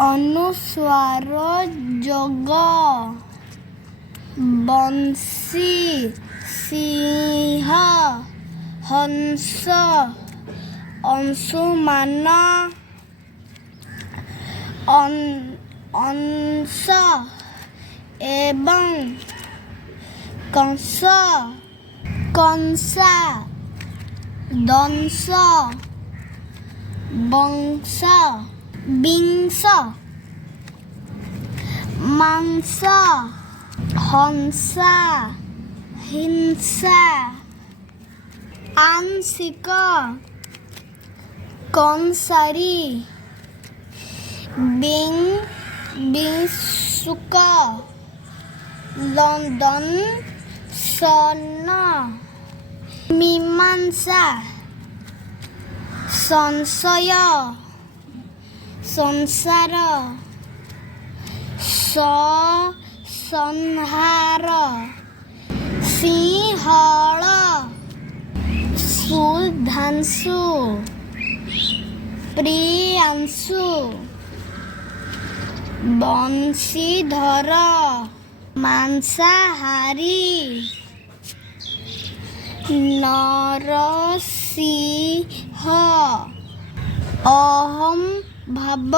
अनुस्वार जोगा बंशी सिंह हंस अंशुमान अंश एवं कंस कंसा दंश वंश विंश मांस हंसा हिंसा आंशिक कंसारी विंशुक लंदन सन मीमांसा संशय संसार संहार सिंहल सुधांशु प्रियांशु बंशीधर मांसाहारी नरसिंह अहम भाव